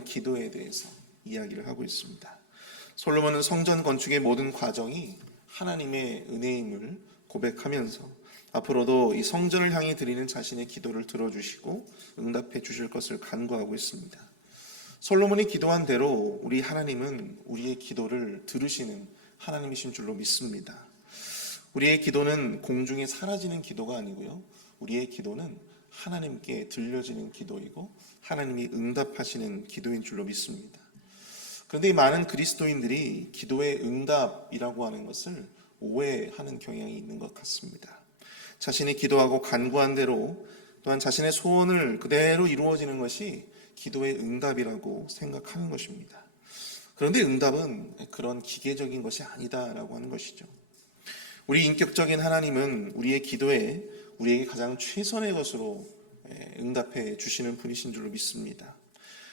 솔로몬의 기도에 대해서 이야기를 하고 있습니다. 솔로몬은 성전 건축의 모든 과정이 하나님의 은혜임을 고백하면서 앞으로도 이 성전을 향해 드리는 자신의 기도를 들어주시고 응답해 주실 것을 간구하고 있습니다. 솔로몬이 기도한 대로 우리 하나님은 우리의 기도를 들으시는 하나님이신 줄로 믿습니다. 우리의 기도는 공중에 사라지는 기도가 아니고요, 우리의 기도는 하나님께 들려지는 기도이고 하나님이 응답하시는 기도인 줄로 믿습니다. 그런데 이 많은 그리스도인들이 기도의 응답이라고 하는 것을 오해하는 경향이 있는 것 같습니다. 자신이 기도하고 간구한 대로 또한 자신의 소원을 그대로 이루어지는 것이 기도의 응답이라고 생각하는 것입니다. 그런데 응답은 그런 기계적인 것이 아니다라고 하는 것이죠. 우리 인격적인 하나님은 우리의 기도에 우리에게 가장 최선의 것으로 응답해 주시는 분이신 줄로 믿습니다.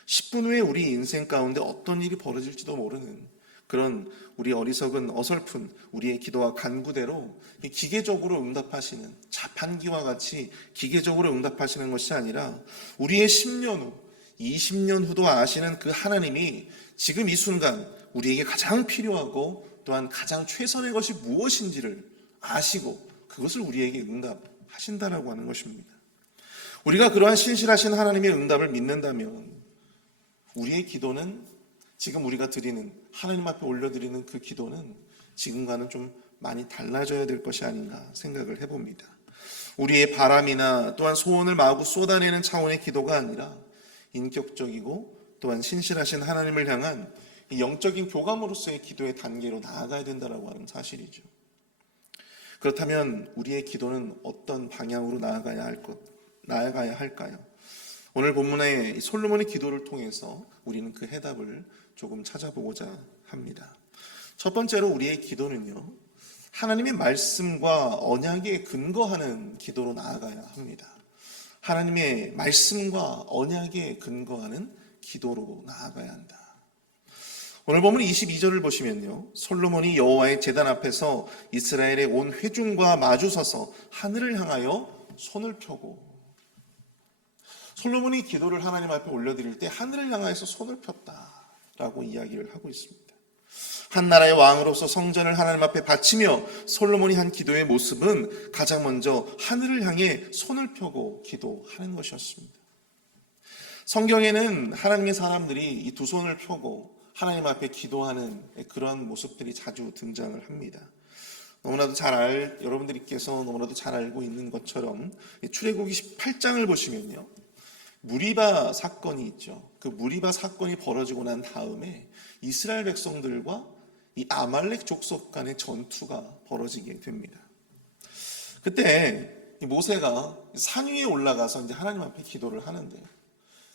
10분 후에 우리 인생 가운데 어떤 일이 벌어질지도 모르는 그런 우리 어리석은 어설픈 우리의 기도와 간구대로 기계적으로 응답하시는, 자판기와 같이 기계적으로 응답하시는 것이 아니라 우리의 10년 후, 20년 후도 아시는 그 하나님이 지금 이 순간 우리에게 가장 필요하고 또한 가장 최선의 것이 무엇인지를 아시고 그것을 우리에게 응답하신다라고 하는 것입니다. 우리가 그러한 신실하신 하나님의 응답을 믿는다면 우리의 기도는, 지금 우리가 드리는, 하나님 앞에 올려드리는 그 기도는 지금과는 좀 많이 달라져야 될 것이 아닌가 생각을 해봅니다. 우리의 바람이나 또한 소원을 마구 쏟아내는 차원의 기도가 아니라 인격적이고 또한 신실하신 하나님을 향한 영적인 교감으로서의 기도의 단계로 나아가야 된다고 하는 사실이죠. 그렇다면 우리의 기도는 어떤 방향으로 나아가야 할까요? 오늘 본문의 솔로몬의 기도를 통해서 우리는 그 해답을 조금 찾아보고자 합니다. 첫 번째로 우리의 기도는요, 하나님의 말씀과 언약에 근거하는 기도로 나아가야 합니다. 하나님의 말씀과 언약에 근거하는 기도로 나아가야 한다. 오늘 보면 22절을 보시면요, 솔로몬이 여호와의 제단 앞에서 이스라엘의 온 회중과 마주서서 하늘을 향하여 손을 펴고, 솔로몬이 기도를 하나님 앞에 올려드릴 때 하늘을 향하여서 손을 폈다라고 이야기를 하고 있습니다. 한 나라의 왕으로서 성전을 하나님 앞에 바치며 솔로몬이 한 기도의 모습은 가장 먼저 하늘을 향해 손을 펴고 기도하는 것이었습니다. 성경에는 하나님의 사람들이 이 두 손을 펴고 하나님 앞에 기도하는 그러한 모습들이 자주 등장을 합니다. 여러분들께서 너무나도 잘 알고 있는 것처럼 출애굽기 18장을 보시면요, 무리바 사건이 있죠. 그 무리바 사건이 벌어지고 난 다음에 이스라엘 백성들과 이 아말렉 족속 간의 전투가 벌어지게 됩니다. 그때 모세가 산 위에 올라가서 이제 하나님 앞에 기도를 하는데요,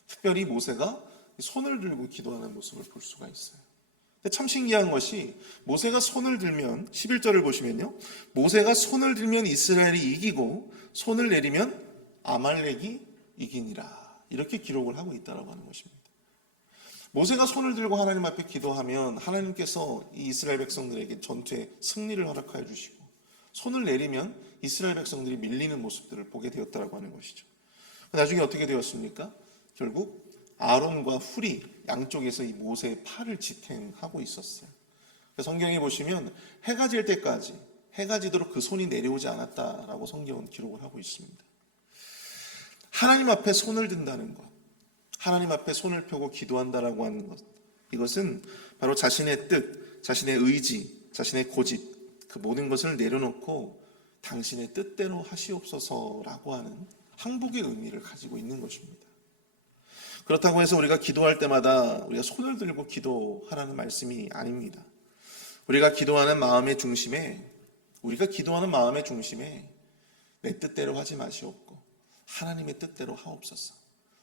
특별히 모세가 손을 들고 기도하는 모습을 볼 수가 있어요. 근데 참 신기한 것이 모세가 손을 들면, 11절을 보시면요, 모세가 손을 들면 이스라엘이 이기고 손을 내리면 아말렉이 이기니라, 이렇게 기록을 하고 있다고 하는 것입니다. 모세가 손을 들고 하나님 앞에 기도하면 하나님께서 이 이스라엘 백성들에게 전투에 승리를 허락하여 주시고, 손을 내리면 이스라엘 백성들이 밀리는 모습들을 보게 되었다고 하는 것이죠. 나중에 어떻게 되었습니까? 결국 아론과 훌이 양쪽에서 이 모세의 팔을 지탱하고 있었어요. 성경에 보시면 해가 질 때까지, 해가 지도록 그 손이 내려오지 않았다라고 성경은 기록을 하고 있습니다. 하나님 앞에 손을 든다는 것, 하나님 앞에 손을 펴고 기도한다라고 하는 것, 이것은 바로 자신의 뜻, 자신의 의지, 자신의 고집, 그 모든 것을 내려놓고 당신의 뜻대로 하시옵소서라고 하는 항복의 의미를 가지고 있는 것입니다. 그렇다고 해서 우리가 기도할 때마다 우리가 손을 들고 기도하라는 말씀이 아닙니다. 우리가 기도하는 마음의 중심에 내 뜻대로 하지 마시옵고 하나님의 뜻대로 하옵소서,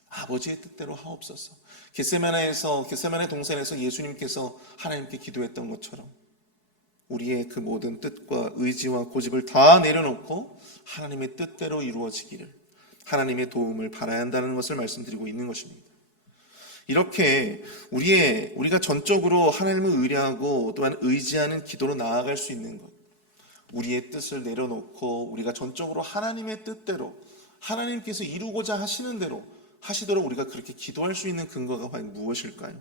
아버지의 뜻대로 하옵소서. 겟세마네 동산에서 예수님께서 하나님께 기도했던 것처럼 우리의 그 모든 뜻과 의지와 고집을 다 내려놓고 하나님의 뜻대로 이루어지기를, 하나님의 도움을 바라야 한다는 것을 말씀드리고 있는 것입니다. 이렇게 우리가 전적으로 하나님을 의뢰하고 또한 의지하는 기도로 나아갈 수 있는 것, 우리의 뜻을 내려놓고 우리가 전적으로 하나님의 뜻대로, 하나님께서 이루고자 하시는 대로 하시도록 우리가 그렇게 기도할 수 있는 근거가 과연 무엇일까요?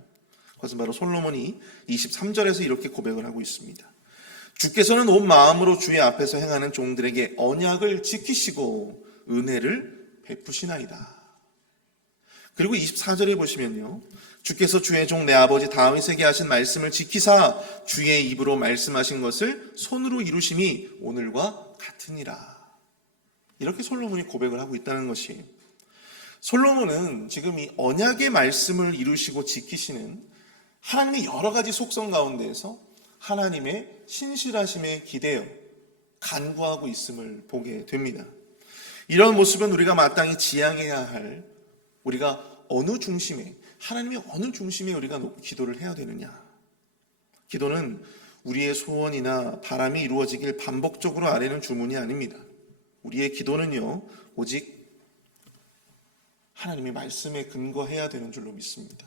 그것은 바로 솔로몬이 23절에서 이렇게 고백을 하고 있습니다. 주께서는 온 마음으로 주의 앞에서 행하는 종들에게 언약을 지키시고 은혜를 베푸시나이다. 그리고 24절에 보시면요, 주께서 주의 종 내 아버지 다윗에게 하신 말씀을 지키사 주의 입으로 말씀하신 것을 손으로 이루심이 오늘과 같으니라. 이렇게 솔로몬이 고백을 하고 있다는 것이에요. 솔로몬은 지금 이 언약의 말씀을 이루시고 지키시는 하나님의 여러 가지 속성 가운데에서 하나님의 신실하심에 기대어 간구하고 있음을 보게 됩니다. 이런 모습은 우리가 마땅히 지향해야 할, 우리가 어느 중심에, 하나님의 어느 중심에 우리가 기도를 해야 되느냐. 기도는 우리의 소원이나 바람이 이루어지길 반복적으로 아뢰는 주문이 아닙니다. 우리의 기도는요, 오직 하나님의 말씀에 근거해야 되는 줄로 믿습니다.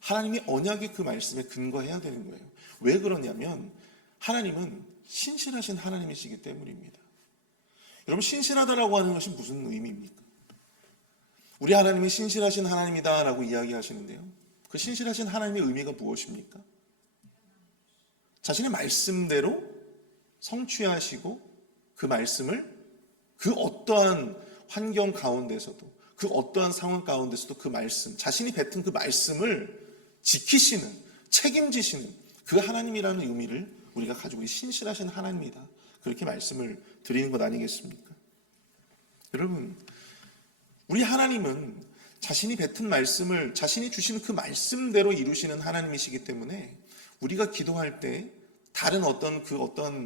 하나님의 언약이 그 말씀에 근거해야 되는 거예요. 왜 그러냐면 하나님은 신실하신 하나님이시기 때문입니다. 여러분, 신실하다라고 하는 것이 무슨 의미입니까? 우리 하나님이 신실하신 하나님이다라고 이야기하시는데요, 그 신실하신 하나님의 의미가 무엇입니까? 자신의 말씀대로 성취하시고 그 말씀을 그 어떠한 환경 가운데서도, 그 어떠한 상황 가운데서도 그 말씀, 자신이 뱉은 그 말씀을 지키시는, 책임지시는 그 하나님이라는 의미를 우리가 가지고 있는 신실하신 하나님이다, 그렇게 말씀을 드리는 것 아니겠습니까? 여러분, 우리 하나님은 자신이 뱉은 말씀을 자신이 주시는 그 말씀대로 이루시는 하나님이시기 때문에 우리가 기도할 때 다른 어떤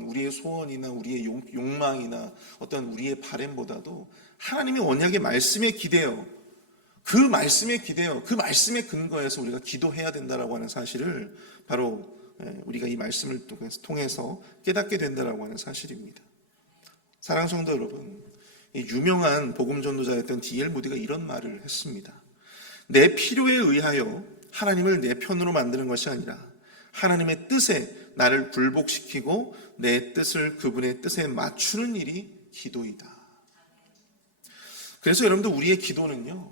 우리의 소원이나 우리의 욕망이나 어떤 우리의 바램보다도 하나님의 언약의 말씀에 기대어 그 말씀에 근거해서 우리가 기도해야 된다라고 하는 사실을 바로 우리가 이 말씀을 통해서 깨닫게 된다라고 하는 사실입니다. 사랑하는 성도 여러분, 유명한 복음 전도자였던 D.L. 무디가 이런 말을 했습니다. 내 필요에 의하여 하나님을 내 편으로 만드는 것이 아니라 하나님의 뜻에 나를 굴복시키고 내 뜻을 그분의 뜻에 맞추는 일이 기도이다. 그래서 여러분들, 우리의 기도는요,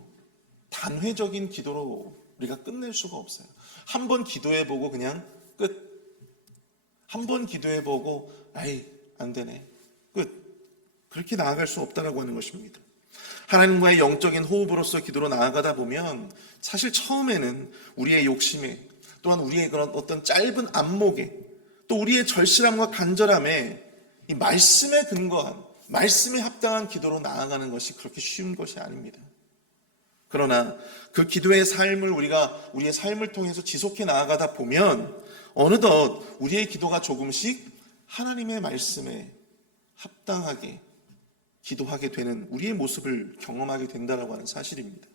단회적인 기도로 우리가 끝낼 수가 없어요. 한 번 기도해보고 그냥 끝. 한 번 기도해보고 아이 안 되네, 끝. 그렇게 나아갈 수 없다라고 하는 것입니다. 하나님과의 영적인 호흡으로서 기도로 나아가다 보면 사실 처음에는 우리의 욕심에, 또한 우리의 그런 어떤 짧은 안목에, 또 우리의 절실함과 간절함에 이 말씀에 근거한, 말씀에 합당한 기도로 나아가는 것이 그렇게 쉬운 것이 아닙니다. 그러나 그 기도의 삶을 우리가 우리의 삶을 통해서 지속해 나아가다 보면 어느덧 우리의 기도가 조금씩 하나님의 말씀에 합당하게 기도하게 되는 우리의 모습을 경험하게 된다고 하는 사실입니다.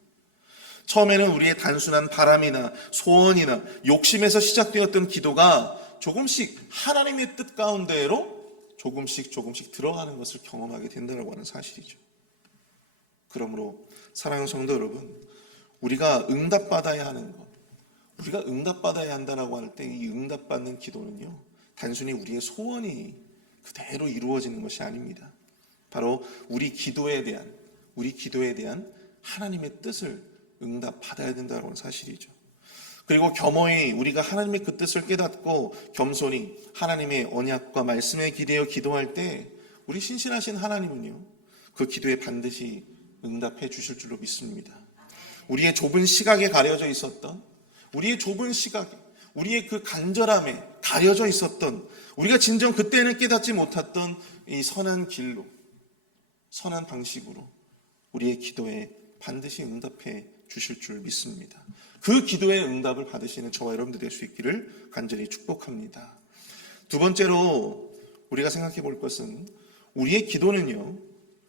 처음에는 우리의 단순한 바람이나 소원이나 욕심에서 시작되었던 기도가 조금씩 하나님의 뜻 가운데로 조금씩 들어가는 것을 경험하게 된다고 하는 사실이죠. 그러므로 사랑하는 성도 여러분, 우리가 응답받아야 하는 것, 우리가 응답받아야 한다고 할 때 이 응답받는 기도는요, 단순히 우리의 소원이 그대로 이루어지는 것이 아닙니다. 바로 우리 기도에 대한 하나님의 뜻을 응답받아야 된다는 사실이죠. 그리고 겸허히 우리가 하나님의 그 뜻을 깨닫고 겸손히 하나님의 언약과 말씀에 기대어 기도할 때 우리 신실하신 하나님은요, 그 기도에 반드시 응답해 주실 줄로 믿습니다. 우리의 좁은 시각에 가려져 있었던, 우리의 좁은 시각에, 우리의 그 간절함에 가려져 있었던, 우리가 진정 그때는 깨닫지 못했던 이 선한 길로, 선한 방식으로 우리의 기도에 반드시 응답해 주실 줄 믿습니다. 그 기도의 응답을 받으시는 저와 여러분들 될 수 있기를 간절히 축복합니다. 두 번째로 우리가 생각해 볼 것은, 우리의 기도는요,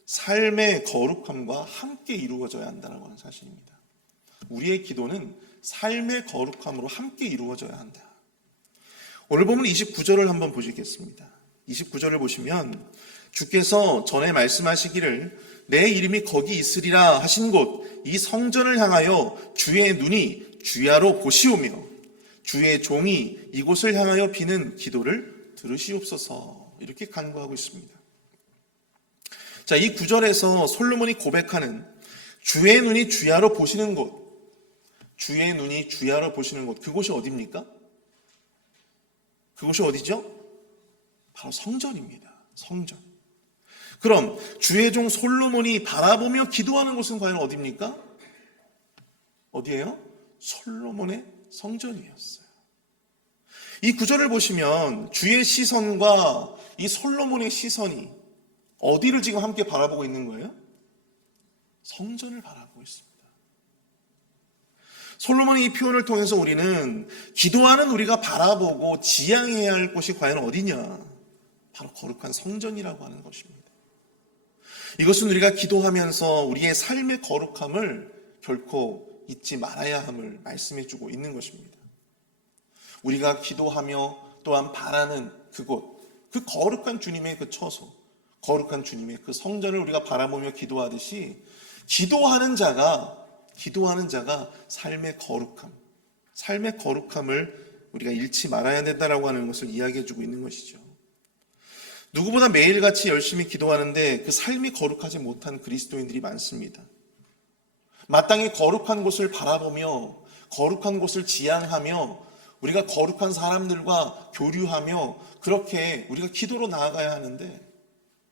삶의 거룩함과 함께 이루어져야 한다는 하는 사실입니다. 우리의 기도는 삶의 거룩함으로 함께 이루어져야 한다. 오늘 보면 29절을 한번 보시겠습니다. 29절을 보시면 주께서 전에 말씀하시기를 내 이름이 거기 있으리라 하신 곳 이 성전을 향하여 주의 눈이 주야로 보시오며 주의 종이 이곳을 향하여 비는 기도를 들으시옵소서, 이렇게 간구하고 있습니다. 자, 이 구절에서 솔로몬이 고백하는 주의 눈이 주야로 보시는 곳, 주의 눈이 주야로 보시는 곳, 그곳이 어디입니까? 그곳이 어디죠? 바로 성전입니다. 성전. 그럼 주의 종 솔로몬이 바라보며 기도하는 곳은 과연 어디입니까? 어디예요? 솔로몬의 성전이었어요. 이 구절을 보시면 주의 시선과 이 솔로몬의 시선이 어디를 지금 함께 바라보고 있는 거예요? 성전을 바라보고 있습니다. 솔로몬의 이 표현을 통해서 우리는 기도하는 우리가 바라보고 지향해야 할 곳이 과연 어디냐? 바로 거룩한 성전이라고 하는 것입니다. 이것은 우리가 기도하면서 우리의 삶의 거룩함을 결코 잊지 말아야 함을 말씀해 주고 있는 것입니다. 우리가 기도하며 또한 바라는 그곳, 그 거룩한 주님의 그 처소, 거룩한 주님의 그 성전을 우리가 바라보며 기도하듯이 기도하는 자가 삶의 거룩함을 우리가 잃지 말아야 된다라고 하는 것을 이야기해 주고 있는 것이죠. 누구보다 매일같이 열심히 기도하는데 그 삶이 거룩하지 못한 그리스도인들이 많습니다. 마땅히 거룩한 곳을 바라보며 거룩한 곳을 지향하며 우리가 거룩한 사람들과 교류하며 그렇게 우리가 기도로 나아가야 하는데,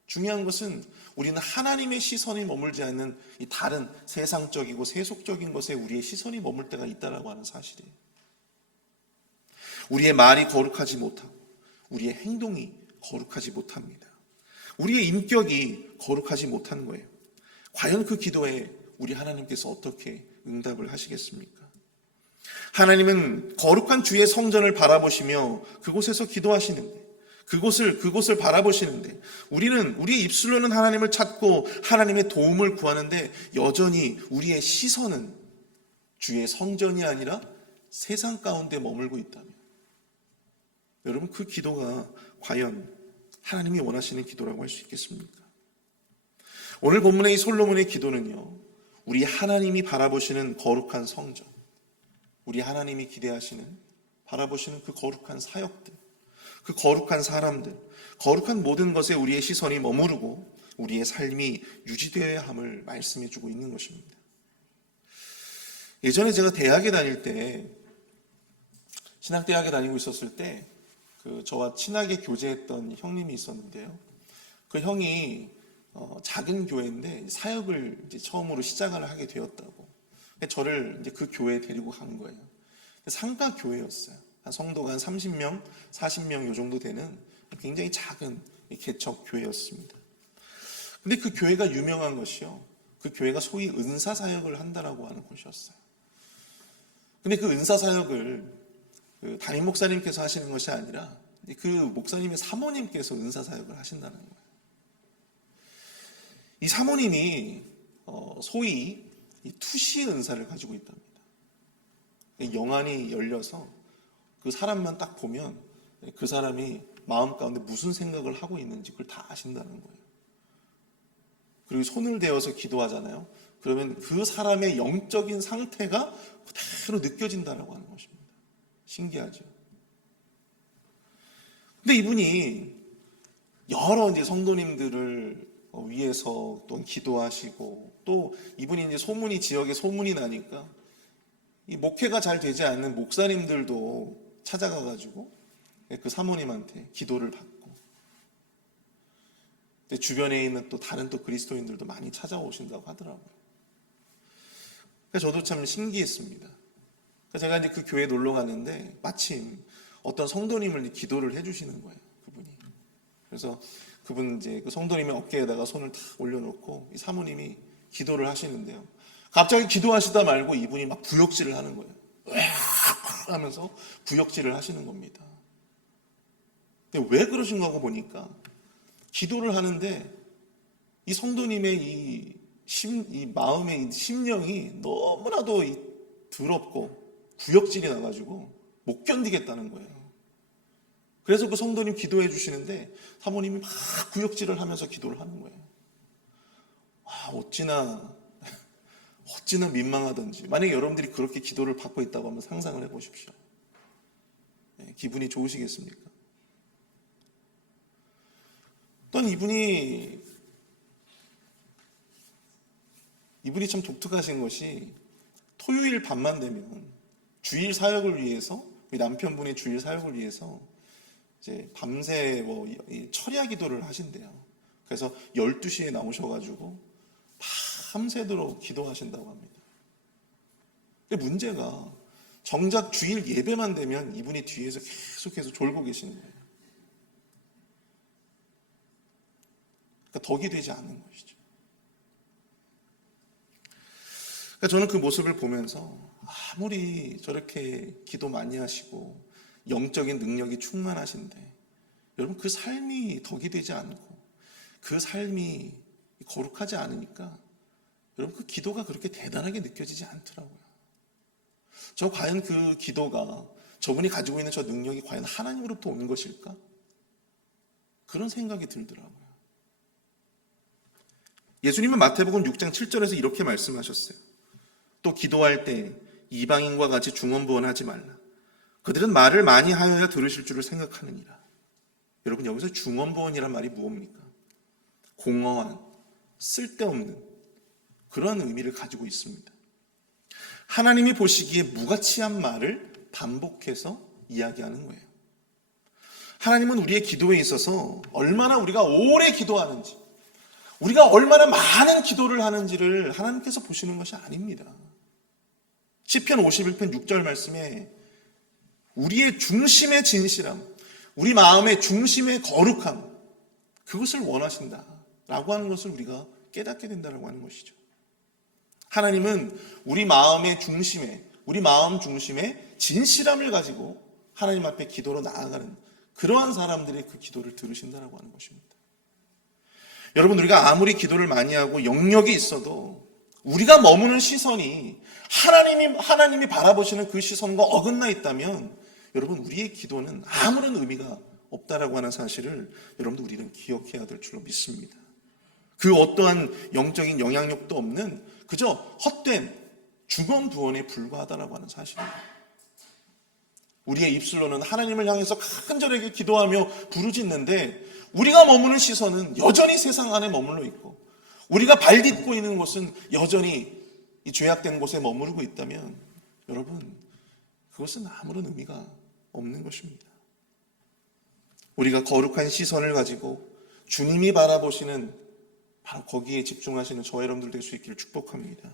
중요한 것은 우리는 하나님의 시선이 머물지 않는 이 다른 세상적이고 세속적인 것에 우리의 시선이 머물 때가 있다라고 하는 사실이에요. 우리의 말이 거룩하지 못하고 우리의 행동이 거룩하지 못합니다. 우리의 인격이 거룩하지 못한 거예요. 과연 그 기도에 우리 하나님께서 어떻게 응답을 하시겠습니까? 하나님은 거룩한 주의 성전을 바라보시며 그곳에서 기도하시는데, 그곳을 바라보시는데, 우리는 우리의 입술로는 하나님을 찾고 하나님의 도움을 구하는데 여전히 우리의 시선은 주의 성전이 아니라 세상 가운데 머물고 있다면, 여러분, 그 기도가 과연 하나님이 원하시는 기도라고 할 수 있겠습니까? 오늘 본문의 이 솔로몬의 기도는요, 우리 하나님이 바라보시는 거룩한 성전, 우리 하나님이 바라보시는 그 거룩한 사역들, 그 거룩한 사람들, 거룩한 모든 것에 우리의 시선이 머무르고 우리의 삶이 유지되어야 함을 말씀해 주고 있는 것입니다. 예전에 제가 대학에 다닐 때, 신학대학에 다니고 있었을 때, 저와 친하게 교제했던 형님이 있었는데요. 그 형이 작은 교회인데 사역을 이제 처음으로 시작을 하게 되었다고. 저를 이제 그 교회에 데리고 간 거예요. 상가 교회였어요. 성도가 한 30명, 40명 요 정도 되는 굉장히 작은 개척 교회였습니다. 근데 그 교회가 유명한 것이요, 그 교회가 소위 은사 사역을 한다라고 하는 곳이었어요. 근데 그 은사 사역을 그 담임 목사님께서 하시는 것이 아니라 그 목사님의 사모님께서 은사 사역을 하신다는 거예요. 이 사모님이 소위 이 투시 은사를 가지고 있답니다. 영안이 열려서 그 사람만 딱 보면 그 사람이 마음 가운데 무슨 생각을 하고 있는지 그걸 다 아신다는 거예요. 그리고 손을 대어서 기도하잖아요. 그러면 그 사람의 영적인 상태가 그대로 느껴진다라고 하는 것입니다. 신기하죠. 근데 이분이 여러 이제 성도님들을 위해서 또 기도하시고, 또 이분이 이제 지역에 소문이 나니까 이 목회가 잘 되지 않는 목사님들도 찾아가가지고 그 사모님한테 기도를 받고, 주변에 있는 또 다른 또 그리스도인들도 많이 찾아오신다고 하더라고요. 저도 참 신기했습니다. 제가 이제 그 교회에 놀러 갔는데 마침 어떤 성도님을 기도를 해주시는 거예요, 그분이. 그래서 그분 이제 그 성도님의 어깨에다가 손을 탁 올려놓고 이 사모님이 기도를 하시는데요. 갑자기 기도하시다 말고 이분이 막 구역질을 하는 거예요. 으악 하면서 구역질을 하시는 겁니다. 근데 왜 그러신가 하고 보니까 기도를 하는데 이 성도님의 이 마음의 심령이 너무나도 더럽고 구역질이 나가지고 못 견디겠다는 거예요. 그래서 그 성도님 기도해 주시는데 사모님이 막 구역질을 하면서 기도를 하는 거예요. 어찌나 민망하던지. 만약에 여러분들이 그렇게 기도를 받고 있다고 하면 상상을 해보십시오. 기분이 좋으시겠습니까? 또한 이분이 이분이 참 독특하신 것이 토요일 밤만 되면 주일 사역을 위해서, 우리 남편분이 주일 사역을 위해서 이제 밤새 철야 기도를 하신대요. 그래서 12시에 나오셔가지고 밤새도록 기도하신다고 합니다. 근데 문제가 정작 주일 예배만 되면 이분이 뒤에서 계속해서 졸고 계시는 거예요. 그러니까 덕이 되지 않는 것이죠. 그러니까 저는 그 모습을 보면서 아무리 저렇게 기도 많이 하시고 영적인 능력이 충만하신데 여러분 그 삶이 덕이 되지 않고 그 삶이 거룩하지 않으니까 여러분 그 기도가 그렇게 대단하게 느껴지지 않더라고요. 저 과연 그 기도가 저분이 가지고 있는 저 능력이 과연 하나님으로부터 오는 것일까? 그런 생각이 들더라고요. 예수님은 마태복음 6장 7절에서 이렇게 말씀하셨어요. 또 기도할 때 이방인과 같이 중언부언하지 말라. 그들은 말을 많이 하여야 들으실 줄을 생각하느니라. 여러분 여기서 중언부언이란 말이 무엇입니까? 공허한, 쓸데없는 그러한 의미를 가지고 있습니다. 하나님이 보시기에 무가치한 말을 반복해서 이야기하는 거예요. 하나님은 우리의 기도에 있어서 얼마나 우리가 오래 기도하는지, 우리가 얼마나 많은 기도를 하는지를 하나님께서 보시는 것이 아닙니다. 시편 51편 6절 말씀에 우리의 중심의 진실함, 우리 마음의 중심의 거룩함, 그것을 원하신다라고 하는 것을 우리가 깨닫게 된다라고 하는 것이죠. 하나님은 우리 마음의 중심에, 우리 마음 중심의 진실함을 가지고 하나님 앞에 기도로 나아가는 그러한 사람들의 그 기도를 들으신다라고 하는 것입니다. 여러분, 우리가 아무리 기도를 많이 하고 영역이 있어도 우리가 머무는 시선이 하나님이 바라보시는 그 시선과 어긋나 있다면 여러분 우리의 기도는 아무런 의미가 없다라고 하는 사실을 여러분도 우리는 기억해야 될 줄로 믿습니다. 그 어떠한 영적인 영향력도 없는 그저 헛된 주검부언에 불과하다라고 하는 사실입니다. 우리의 입술로는 하나님을 향해서 간절하게 기도하며 부르짖는데 우리가 머무는 시선은 여전히 세상 안에 머물러 있고 우리가 발 딛고 있는 곳은 여전히 이 죄악된 곳에 머무르고 있다면 여러분 그것은 아무런 의미가 없는 것입니다. 우리가 거룩한 시선을 가지고 주님이 바라보시는 바로 거기에 집중하시는 저와 여러분들 될 수 있기를 축복합니다.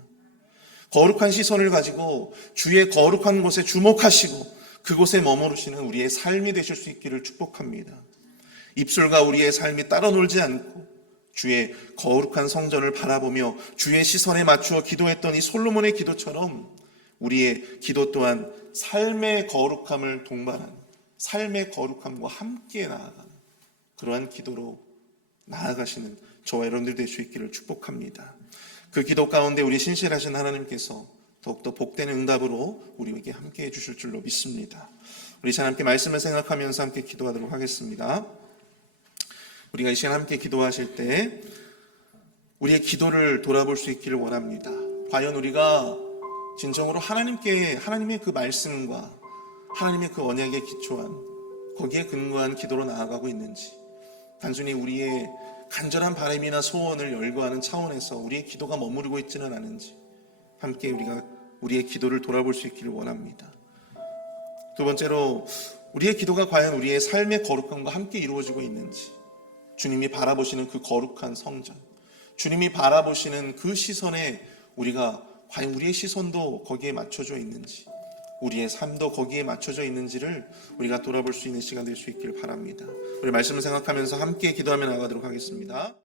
거룩한 시선을 가지고 주의 거룩한 곳에 주목하시고 그곳에 머무르시는 우리의 삶이 되실 수 있기를 축복합니다. 입술과 우리의 삶이 따로 놀지 않고 주의 거룩한 성전을 바라보며 주의 시선에 맞추어 기도했던 이 솔로몬의 기도처럼 우리의 기도 또한 삶의 거룩함을 동반한 삶의 거룩함과 함께 나아가는 그러한 기도로 나아가시는 저와 여러분들 될 수 있기를 축복합니다. 그 기도 가운데 우리 신실하신 하나님께서 더욱더 복된 응답으로 우리에게 함께 해주실 줄로 믿습니다. 우리 자 함께 말씀을 생각하면서 함께 기도하도록 하겠습니다. 우리가 이 시간 함께 기도하실 때 우리의 기도를 돌아볼 수 있기를 원합니다. 과연 우리가 진정으로 하나님의 그 말씀과 하나님의 그 언약에 기초한 거기에 근거한 기도로 나아가고 있는지, 단순히 우리의 간절한 바람이나 소원을 열거하는 차원에서 우리의 기도가 머무르고 있지는 않은지 함께 우리가 우리의 기도를 돌아볼 수 있기를 원합니다. 두 번째로 우리의 기도가 과연 우리의 삶의 거룩함과 함께 이루어지고 있는지, 주님이 바라보시는 그 거룩한 성전, 주님이 바라보시는 그 시선에 우리가 과연 우리의 시선도 거기에 맞춰져 있는지, 우리의 삶도 거기에 맞춰져 있는지를 우리가 돌아볼 수 있는 시간 될 수 있기를 바랍니다. 우리 말씀을 생각하면서 함께 기도하며 나가도록 하겠습니다.